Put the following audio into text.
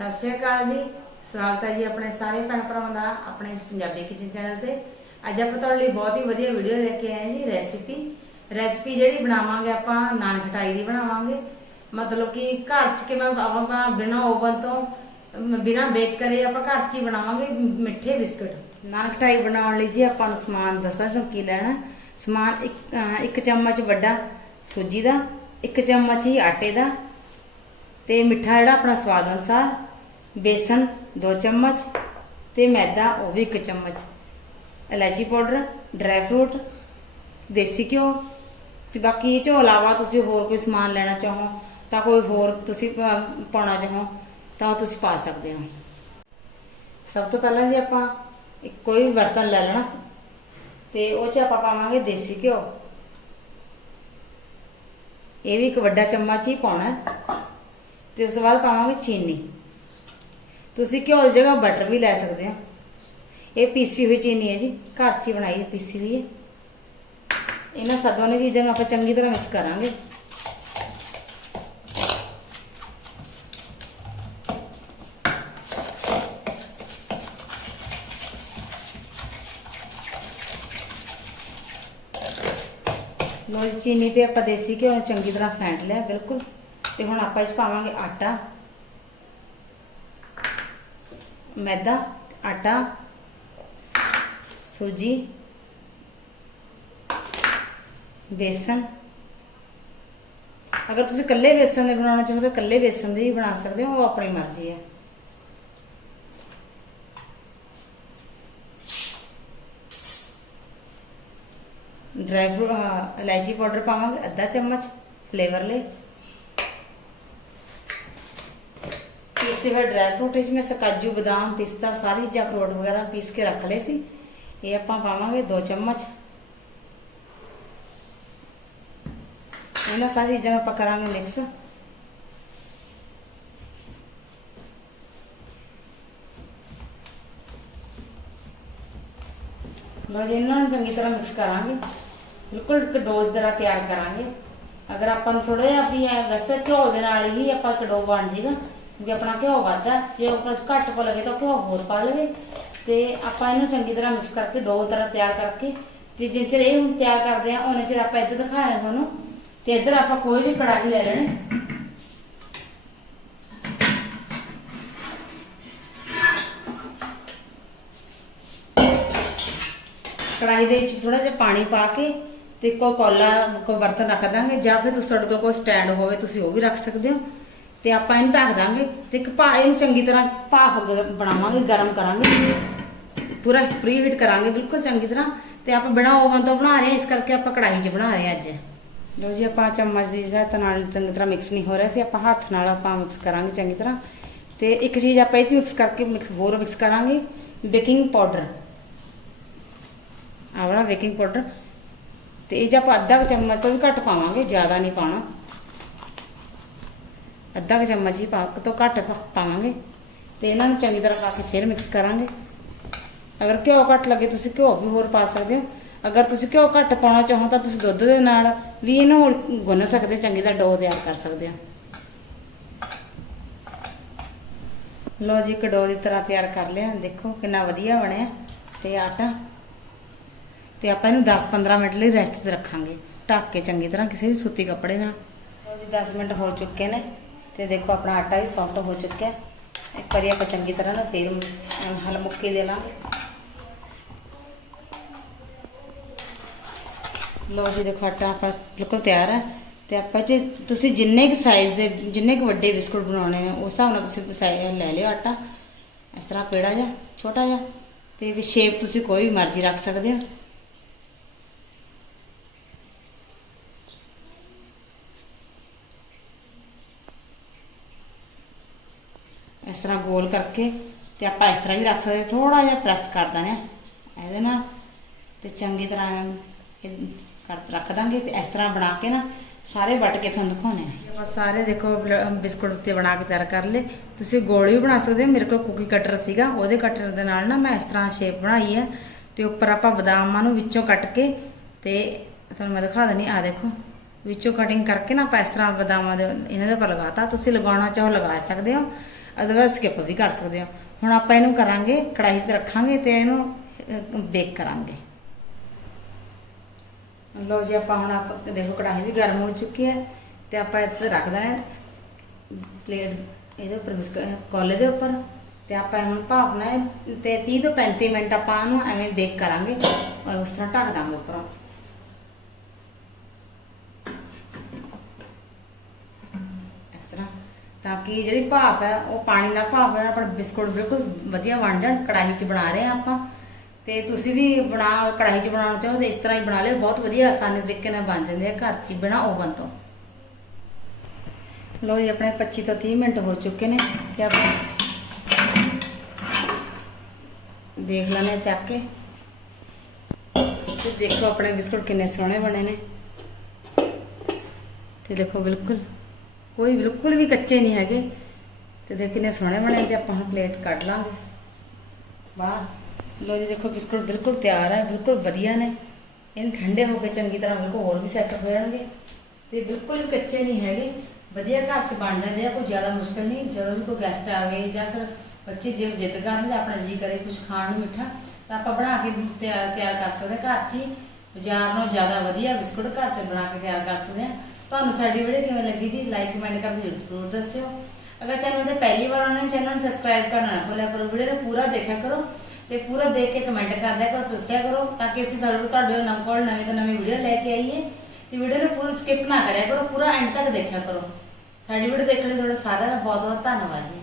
ਸਤਿ ਸ਼੍ਰੀ ਅਕਾਲ ਜੀ। ਸਵਾਗਤ ਹੈ ਜੀ ਆਪਣੇ ਸਾਰੇ ਭੈਣ ਭਰਾਵਾਂ ਦਾ ਆਪਣੇ ਇਸ ਪੰਜਾਬੀ ਕਿਚਨ ਚੈਨਲ ਤੇ। ਅੱਜ ਆਪਾਂ ਤੁਹਾਡੇ ਲਈ ਬਹੁਤ ਹੀ ਵਧੀਆ ਵੀਡੀਓ ਲੈ ਕੇ ਆਏ ਜੀ ਰੈਸਿਪੀ ਰੈਸਿਪੀ ਜਿਹੜੀ ਬਣਾਵਾਂਗੇ ਆਪਾਂ ਨਾਨ ਖਟਾਈ ਦੀ ਬਣਾਵਾਂਗੇ। ਮਤਲਬ ਕਿ ਘਰ 'ਚ ਕਿਵੇਂ ਆਪਾਂ ਬਿਨਾਂ ਓਵਨ ਤੋਂ ਅਮ, ਬਿਨਾਂ ਬੇਕ ਕਰੇ ਆਪਾਂ ਘਰ 'ਚ ਹੀ ਬਣਾਵਾਂਗੇ ਮਿੱਠੇ ਬਿਸਕਟ। ਨਾਨ ਖਟਾਈ ਬਣਾਉਣ ਲਈ ਜੀ ਆਪਾਂ ਨੂੰ ਸਮਾਨ ਦੱਸਾਂ ਚਮਕੀ ਲੈਣਾ। ਸਮਾਨ ਇੱਕ ਇੱਕ ਚਮਚ ਵੱਡਾ ਸੂਜੀ ਦਾ ਇੱਕ ਚਮਚ ਹੀ ਆਟੇ ਦਾ। ਤੇ ਮਿੱਠਾ ਜਿਹੜਾ ਆਪਣਾ ਸਵਾਦ ਅਨੁਸਾਰ ਬੇਸਨ 2 ਚਮਚ ਤੇ ਮੈਦਾ, ਉਹ ਵੀ 1 ਚਮਚ। ਇਲਾਇਚੀ ਪਾਊਡਰ, ਡਰਾਈ ਫਰੂਟ, ਦੇਸੀ ਘਿਓ ਤੇ ਬਾਕੀ ਇਹ ਤੋਂ ਇਲਾਵਾ ਤੁਸੀਂ ਹੋਰ ਕੋਈ ਸਮਾਨ ਲੈਣਾ ਚਾਹੋ ਤਾਂ ਕੋਈ ਹੋਰ ਤੁਸੀਂ ਪਾਉਣਾ ਚਾਹੋ ਤਾਂ ਉਹ ਤੁਸੀਂ ਪਾ ਸਕਦੇ ਹੋ। ਸਭ ਤੋਂ ਪਹਿਲਾਂ ਜੀ ਆਪਾਂ ਕੋਈ ਵੀ ਬਰਤਨ ਲੈ ਲੈਣਾ ਤੇ ਉਹ 'ਚ ਆਪਾਂ ਪਾਵਾਂਗੇ ਦੇਸੀ ਘਿਓ। ਇਹ ਵੀ ਇੱਕ ਵੱਡਾ ਚਮਚ ਹੀ ਪਾਉਣਾ ਹੈ। ਤੇ ਉਸ ਤੋਂ ਬਾਅਦ ਪਾਵਾਂਗੇ ਚੀਨੀ। ਤੁਸੀਂ ਘਿਓ ਦੀ ਜਗ੍ਹਾ ਬਟਰ ਵੀ ਲੈ ਸਕਦੇ ਹੋ। ਇਹ ਪੀਸੀ ਹੋਈ ਚੀਨੀ ਹੈ ਜੀ, ਘਰ 'ਚ ਹੀ ਬਣਾਈ ਹੈ, ਪੀਸੀ ਹੋਈ ਹੈ। ਇਹਨਾਂ ਸਭ ਦੋਨੇ ਚੀਜ਼ਾਂ ਨੂੰ ਆਪਾਂ ਚੰਗੀ ਤਰ੍ਹਾਂ ਮਿਕਸ ਕਰਾਂਗੇ। ਲੋ ਚੀਨੀ ਤੇ ਆਪਾਂ ਦੇਸੀ ਘਿਓ ਨੂੰ ਚੰਗੀ ਤਰ੍ਹਾਂ ਫੈਂਟ ਲਿਆ, ਬਿਲਕੁਲ। ਤੇ ਹੁਣ ਆਪਾਂ ਇਸ 'ਚ ਪਾਵਾਂਗੇ ਆਟਾ। ਮੈਦਾ, ਆਟਾ, ਸੂਜੀ, ਬੇਸਨ। ਅਗਰ ਤੁਸੀਂ ਇਕੱਲੇ ਬੇਸਨ ਦੇ ਬਣਾਉਣਾ ਚਾਹੋ ਤਾਂ ਇਕੱਲੇ ਬੇਸਨ ਦੇ ਵੀ ਬਣਾ ਸਕਦੇ ਹੋ, ਉਹ ਆਪਣੀ ਮਰਜ਼ੀ ਹੈ। ਡਰਾਈ ਫਰੂਟ ਇਲਾਇਚੀ ਪਾਊਡਰ ਪਾਵਾਂਗੇ, ਅੱਧਾ ਚਮਚ, ਫਲੇਵਰ ਲਈ। ਪੀਸੇ ਹੋਏ ਡਰਾਈ ਫਰੂਟ ਵਿੱਚ ਮੈਂ ਸਕਾਜੂ ਬਦਾਮ, ਪਿਸਤਾ, ਸਾਰੀ ਚੀਜ਼ਾਂ ਅਖਰੋਟ ਵਗੈਰਾ ਪੀਸ ਕੇ ਰੱਖ ਲਏ ਸੀ। ਇਹ ਆਪਾਂ ਪਾਵਾਂਗੇ 2 ਚਮਚ। ਇਹਨਾਂ ਸਾਰੀ ਚੀਜ਼ਾਂ ਆਪਾਂ ਕਰਾਂਗੇ ਮਿਕਸ ਲੋ ਜੀ, ਇਹਨਾਂ ਨੂੰ ਚੰਗੀ ਤਰ੍ਹਾਂ ਮਿਕਸ ਕਰਾਂਗੇ। ਬਿਲਕੁਲ ਇੱਕ ਡੋਜ਼ ਦੀ ਤਰ੍ਹਾਂ ਤਿਆਰ ਕਰਾਂਗੇ। ਅਗਰ ਆਪਾਂ ਨੂੰ ਥੋੜਾ ਜਿਹਾ ਵੀ ਹੈ ਵੈਸੇ ਘਿਓ ਦੇ ਨਾਲ ਹੀ ਆਪਾਂ ਇੱਕ ਡੋ ਬਣ ਜੇਗਾ। ਕਿਉਂਕਿ ਆਪਣਾ ਘਿਓ ਵੱਧਦਾ ਜੇ ਉੱਪਰ ਘੱਟ ਪਾ ਲਗੇ ਤਾਂ ਘਿਓ ਹੋਰ ਪਾ ਲਵੇ। ਤੇ ਆਪਾਂ ਇਹਨੂੰ ਚੰਗੀ ਤਰ੍ਹਾਂ ਮਿਕਸ ਕਰਕੇ ਡੋ ਤਰ੍ਹਾਂ ਤਿਆਰ ਕਰਕੇ, ਤੇ ਜਿੰਨ ਚਿਰ ਇਹ ਹੁਣ ਤਿਆਰ ਕਰਦੇ ਆ ਉਹਨੇ ਚਿਰ ਆਪਾਂ ਇੱਧਰ ਦਿਖਾ ਰਹੇ ਤੁਹਾਨੂੰ। ਤੇ ਇੱਧਰ ਆਪਾਂ ਕੋਈ ਵੀ ਕੜਾਹੀ ਲੈ ਲੈਣੀ। ਕੜਾਹੀ ਦੇ ਵਿੱਚ ਥੋੜਾ ਜਿਹਾ ਪਾਣੀ ਪਾ ਕੇ ਤੇ ਕੋਈ ਕੋਲਾ ਕੋਈ ਬਰਤਨ ਰੱਖ ਦਾਂਗੇ, ਜਾਂ ਫਿਰ ਤੁਸੀਂ ਤੁਹਾਡੇ ਕੋਲ ਕੋਈ ਸਟੈਂਡ ਹੋਵੇ, ਤੁਸੀਂ ਉਹ ਵੀ ਰੱਖ ਸਕਦੇ ਹੋ। ਤੇ ਆਪਾਂ ਇਹਨੂੰ ਢੱਕ ਦਾਂਗੇ ਤੇ ਇੱਕ ਭਾ ਇਹਨੂੰ ਚੰਗੀ ਤਰ੍ਹਾਂ ਭਾਫ ਬਣਾਵਾਂਗੇ, ਗਰਮ ਕਰਾਂਗੇ। ਪੂਰਾ ਪ੍ਰੀ ਹੀਟ ਕਰਾਂਗੇ, ਬਿਲਕੁਲ ਚੰਗੀ ਤਰ੍ਹਾਂ। ਤੇ ਆਪਾਂ ਬਿਨਾ ਓਵਨ ਤੋਂ ਬਣਾ ਰਹੇ ਹਾਂ, ਇਸ ਕਰਕੇ ਆਪਾਂ ਕੜਾਹੀ 'ਚ ਬਣਾ ਰਹੇ ਹਾਂ ਅੱਜ। ਲੋ ਜੀ, ਆਪਾਂ ਚਮਚ ਦੀ ਸਹਾਇਤਾ ਨਾਲ ਚੰਗੀ ਤਰ੍ਹਾਂ ਮਿਕਸ ਨਹੀਂ ਹੋ ਰਿਹਾ ਸੀ, ਆਪਾਂ ਹੱਥ ਨਾਲ ਆਪਾਂ ਮਿਕਸ ਕਰਾਂਗੇ ਚੰਗੀ ਤਰ੍ਹਾਂ। ਤੇ ਇੱਕ ਚੀਜ਼ ਆਪਾਂ ਇਹ 'ਚ ਮਿਕਸ ਕਰਕੇ ਮਿਕਸ ਹੋਰ ਮਿਕਸ ਕਰਾਂਗੇ ਬੇਕਿੰਗ ਪਾਊਡਰ ਆਵਲਾ ਬੇਕਿੰਗ ਪਾਊਡਰ ਤੇ ਇਹ 'ਚ ਆਪਾਂ ਅੱਧਾ ਕੁ ਚਮਚ ਤੋਂ ਵੀ ਘੱਟ ਪਾਵਾਂਗੇ, ਜ਼ਿਆਦਾ ਨਹੀਂ ਪਾਉਣਾ। ਅੱਧਾ ਕੁ ਚਮਚ ਹੀ ਪਾ ਤੋਂ ਘੱਟ ਪਾ- ਪਾਵਾਂਗੇ ਤੇ ਇਹਨਾਂ ਨੂੰ ਚੰਗੀ ਤਰ੍ਹਾਂ ਪਾ ਕੇ ਫਿਰ ਮਿਕਸ ਕਰਾਂਗੇ। ਅਗਰ ਘਿਓ ਘੱਟ ਲੱਗੇ ਤੁਸੀਂ ਘਿਓ ਵੀ ਹੋਰ ਪਾ ਸਕਦੇ ਹੋ। ਅਗਰ ਤੁਸੀਂ ਘਿਓ ਘੱਟ ਪਾਉਣਾ ਚਾਹੋ ਤਾਂ ਤੁਸੀਂ ਦੁੱਧ ਦੇ ਨਾਲ ਵੀ ਇਹਨੂੰ ਗੁੰਨ ਸਕਦੇ ਹੋ, ਚੰਗੀ ਤਰ੍ਹਾਂ ਡੋ ਤਿਆਰ ਕਰ ਸਕਦੇ ਹੋ। ਲੋ ਜੀ ਕਡੋ ਦੀ ਤਰ੍ਹਾਂ ਤਿਆਰ ਕਰ ਲਿਆ। ਦੇਖੋ ਕਿੰਨਾ ਵਧੀਆ ਬਣਿਆ ਤੇ ਆਟਾ। ਤੇ ਆਪਾਂ ਇਹਨੂੰ 10-15 ਮਿੰਟ ਲਈ ਰੈਸਟ ਤੇ ਰੱਖਾਂਗੇ। ਢੱਕ ਕੇ ਚੰਗੀ ਤਰ੍ਹਾਂ ਕਿਸੇ ਵੀ ਸੂਤੀ ਕੱਪੜੇ ਨਾਲ। ਲਓ ਜੀ 10 ਮਿੰਟ ਹੋ ਚੁੱਕੇ ਨੇ। ਤੇ ਦੇਖੋ ਆਪਣਾ ਆਟਾ ਵੀ ਸੌਫਟ ਹੋ ਚੁੱਕਿਆ ਹੈ। ਇੱਕ ਵਾਰੀ ਆਪਾਂ ਚੰਗੀ ਤਰ੍ਹਾਂ ਨਾਲ ਫੇਰ ਹਲ ਮੁੱਕੀ ਦੇ ਲਾਂਗੇ। ਲਓ ਜੀ, ਦੇਖੋ ਆਟਾ ਆਪਾਂ ਬਿਲਕੁਲ ਤਿਆਰ ਹੈ। ਤੇ ਆਪਾਂ ਜੇ ਤੁਸੀਂ ਜਿੰਨੇ ਕੁ ਸਾਈਜ਼ ਦੇ, ਜਿੰਨੇ ਕੁ ਵੱਡੇ ਬਿਸਕੁਟ ਬਣਾਉਣੇ ਨੇ, ਉਸ ਹਿਸਾਬ ਨਾਲ ਤੁਸੀਂ ਸਾਈਜ਼ ਲੈ ਲਿਓ ਆਟਾ। ਇਸ ਤਰ੍ਹਾਂ ਪੇੜਾ ਜਿਹਾ, ਛੋਟਾ ਜਿਹਾ। ਤੇ ਸ਼ੇਪ ਤੁਸੀਂ ਕੋਈ ਵੀ ਮਰਜ਼ੀ ਰੱਖ ਸਕਦੇ ਹੋ। ਇਸ ਤਰ੍ਹਾਂ ਗੋਲ ਕਰਕੇ ਤੇ ਆਪਾਂ ਇਸ ਤਰ੍ਹਾਂ ਵੀ ਰੱਖ ਸਕਦੇ ਥੋੜਾ ਜਿਹਾ ਪ੍ਰੈਸ ਕਰ ਦਾਂਗੇ ਇਹਦੇ ਨਾਲ ਤੇ ਚੰਗੀ ਤਰ੍ਹਾਂ ਕਰ ਰੱਖ ਦਾਂਗੇ ਤੇ ਇਸ ਤਰ੍ਹਾਂ ਬਣਾ ਕੇ ਨਾ ਸਾਰੇ ਵੱਟ ਕੇ ਤੁਹਾਨੂੰ ਦਿਖਾਉਣੇ ਆ ਆਪਾਂ ਸਾਰੇ ਦੇਖੋ ਬਿਸਕੁਟ ਉੱਤੇ ਬਣਾ ਕੇ ਤਿਆਰ ਕਰ ਲਏ। ਤੁਸੀਂ ਗੋਲ ਵੀ ਬਣਾ ਸਕਦੇ ਹੋ, ਮੇਰੇ ਕੋਲ ਕੁਕੀ ਕਟਰ ਸੀਗਾ, ਉਹਦੇ ਕਟਰ ਦੇ ਨਾਲ ਨਾ ਮੈਂ ਇਸ ਤਰ੍ਹਾਂ ਸ਼ੇਪ ਬਣਾਈ ਹੈ ਤੇ ਉੱਪਰ ਆਪਾਂ ਬਦਾਮਾਂ ਨੂੰ ਵਿੱਚੋਂ ਕੱਟ ਕੇ ਤੇ ਤੁਹਾਨੂੰ ਮੈਂ ਦਿਖਾ ਦਿੰਦੀ ਆ ਦੇਖੋ, ਵਿੱਚੋਂ ਕਟਿੰਗ ਕਰਕੇ ਨਾ ਆਪਾਂ ਇਸ ਤਰ੍ਹਾਂ ਬਦਾਮਾਂ ਦੇ, ਇਹਨਾਂ ਦੇ ਉੱਪਰ ਲਗਾਤਾ, ਤੁਸੀਂ ਲਗਾਉਣਾ ਚਾਹੋ ਲਗਾ ਸਕਦੇ ਹੋ। ਅਦਰਵਾਇਜ਼ ਸਕਿਪ ਵੀ ਕਰ ਸਕਦੇ ਹੋ। ਹੁਣ ਆਪਾਂ ਇਹਨੂੰ ਕਰਾਂਗੇ, ਕੜਾਹੀ 'ਚ ਰੱਖਾਂਗੇ ਤੇ ਇਹਨੂੰ ਬੇਕ ਕਰਾਂਗੇ। ਲੋ ਜੀ, ਆਪਾਂ ਹੁਣ ਆਪ, ਦੇਖੋ ਕੜਾਹੀ ਵੀ ਗਰਮ ਹੋ ਚੁੱਕੀ ਹੈ ਤੇ ਆਪਾਂ ਇੱਥੇ ਰੱਖ ਦੇਣਾ ਪਲੇਟ ਇਹਦੇ ਉੱਪਰ ਕੋਲੇ ਦੇ ਉੱਪਰ। ਤੇ ਆਪਾਂ ਇਹਨੂੰ ਭਾਵਨਾ ਹੈ ਤੇ 30 ਤੋਂ 35 ਮਿੰਟ ਆਪਾਂ ਇਹਨੂੰ ਐਵੇਂ ਬੇਕ ਕਰਾਂਗੇ ਔਰ ਉਸ ਤਰ੍ਹਾਂ ਢੱਕ ਦਾਂਗੇ ਉੱਪਰੋਂ। ਤਾਂ ਕਿ ਜਿਹੜੀ ਭਾਪ ਹੈ, ਉਹ ਪਾਣੀ ਨਾਲ ਭਾਪ ਹੈ ਆਪਣਾ ਬਿਸਕੁਟ ਬਿਲਕੁਲ ਵਧੀਆ ਬਣ ਜਾਣ, ਕੜਾਹੀ 'ਚ ਬਣਾ ਰਹੇ ਆ ਆਪਾਂ। ਤੇ ਤੁਸੀਂ ਵੀ ਬਣਾ, ਕੜਾਹੀ 'ਚ ਬਣਾਉਣਾ ਚਾਹੋ ਤੇ ਇਸ ਤਰ੍ਹਾਂ ਹੀ ਬਣਾ ਲਿਓ, ਬਹੁਤ ਵਧੀਆ ਆਸਾਨੀ ਤਰੀਕੇ ਨਾਲ ਬਣ ਜਾਂਦੇ ਆ ਘਰ 'ਚ ਹੀ ਬਿਨਾਂ ਓਵਨ ਤੋਂ। ਲੋ ਜੀ, ਆਪਣੇ 25 ਤੋਂ 30 ਮਿੰਟ ਹੋ ਚੁੱਕੇ ਨੇ ਤੇ ਆਪਾਂ ਦੇਖ ਲੈਣੇ ਚੱਕ ਕੇ। ਤੇ ਦੇਖੋ ਆਪਣੇ ਬਿਸਕੁਟ ਕਿੰਨੇ ਸੋਹਣੇ ਬਣੇ ਨੇ। ਤੇ ਦੇਖੋ ਬਿਲਕੁਲ ਕੋਈ ਬਿਲਕੁਲ ਵੀ ਕੱਚੇ ਨਹੀਂ ਹੈਗੇ। ਤੇ ਦੇਖ ਕਿੰਨੇ ਸੋਹਣੇ ਬਣੇ ਤੇ ਆਪਾਂ ਹੁਣ ਪਲੇਟ ਕੱਢ ਲਾਂਗੇ। ਵਾਹ ਲੋ ਜੀ ਦੇਖੋ ਬਿਸਕੁਟ ਬਿਲਕੁਲ ਤਿਆਰ ਹੈ, ਬਿਲਕੁਲ ਵਧੀਆ ਨੇ। ਇਹਨੂੰ ਠੰਡੇ ਹੋ ਕੇ ਚੰਗੀ ਤਰ੍ਹਾਂ ਬਿਲਕੁਲ ਹੋਰ ਵੀ ਸੈੱਟ ਹੋ ਜਾਣਗੇ। ਤੇ ਬਿਲਕੁਲ ਵੀ ਕੱਚੇ ਨਹੀਂ ਹੈਗੇ। ਵਧੀਆ ਘਰ ਚ ਬਣ ਜਾਂਦੇ ਆ, ਕੋਈ ਜ਼ਿਆਦਾ ਮੁਸ਼ਕਲ ਨਹੀਂ। ਜਦੋਂ ਵੀ ਕੋਈ ਗੈਸਟ ਆਵੇ ਜਾਂ ਫਿਰ ਬੱਚੇ ਜੇ ਜਿੱਦ ਕਰਨ ਜਾਂ ਆਪਣਾ ਜੀ ਕਰੇ ਕੁਝ ਖਾਣ ਨੂੰ ਮਿੱਠਾ, ਤਾਂ ਆਪਾਂ ਬਣਾ ਕੇ ਤਿਆਰ ਤਿਆਰ ਕਰ ਸਕਦੇ ਘਰ 'ਚ ਹੀ ਬਾਜ਼ਾਰ ਨਾਲੋਂ ਜ਼ਿਆਦਾ ਵਧੀਆ ਬਿਸਕੁਟ ਘਰ 'ਚ ਬਣਾ ਕੇ ਤਿਆਰ ਕਰ ਸਕਦੇ ਹਾਂ। ਤੁਹਾਨੂੰ ਸਾਡੀ ਵੀਡੀਓ ਕਿਵੇਂ ਲੱਗੀ ਜੀ ਲਾਈਕ ਕਮੈਂਟ ਕਰਕੇ ਜ਼ਰੂਰ ਜ਼ਰੂਰ ਦੱਸਿਓ। ਅਗਰ ਚੈਨਲ ਤੇ ਪਹਿਲੀ ਵਾਰ ਆਉਣਾ ਚੈਨਲ ਨੂੰ ਸਬਸਕ੍ਰਾਈਬ ਕਰਨਾ ਨਾ ਭੁੱਲਿਆ ਕਰੋ, ਵੀਡੀਓ ਨੂੰ ਪੂਰਾ ਦੇਖਿਆ ਕਰੋ ਤੇ ਪੂਰਾ ਦੇਖ ਕੇ ਕਮੈਂਟ ਕਰਦਿਆ ਕਰੋ, ਦੱਸਿਆ ਕਰੋ ਤਾਂ ਕਿ ਅਸੀਂ ਤੁਹਾਨੂੰ ਤੁਹਾਡੇ ਨਾਲ ਕੋਲ ਨਵੀਂ ਤੋਂ ਨਵੀਂ ਵੀਡੀਓ ਲੈ ਕੇ ਆਈਏ ਤੇ ਵੀਡੀਓ ਨੂੰ ਪੂਰੀ ਸਕਿਪ ਨਾ ਕਰਿਆ ਕਰੋ, ਪੂਰਾ ਐਂਡ ਤੱਕ ਦੇਖਿਆ ਕਰੋ। ਸਾਡੀ ਵੀਡੀਓ ਦੇਖਣ ਲਈ ਤੁਹਾਡਾ ਸਾਰਿਆਂ ਦਾ ਬਹੁਤ ਬਹੁਤ ਧੰਨਵਾਦ ਜੀ।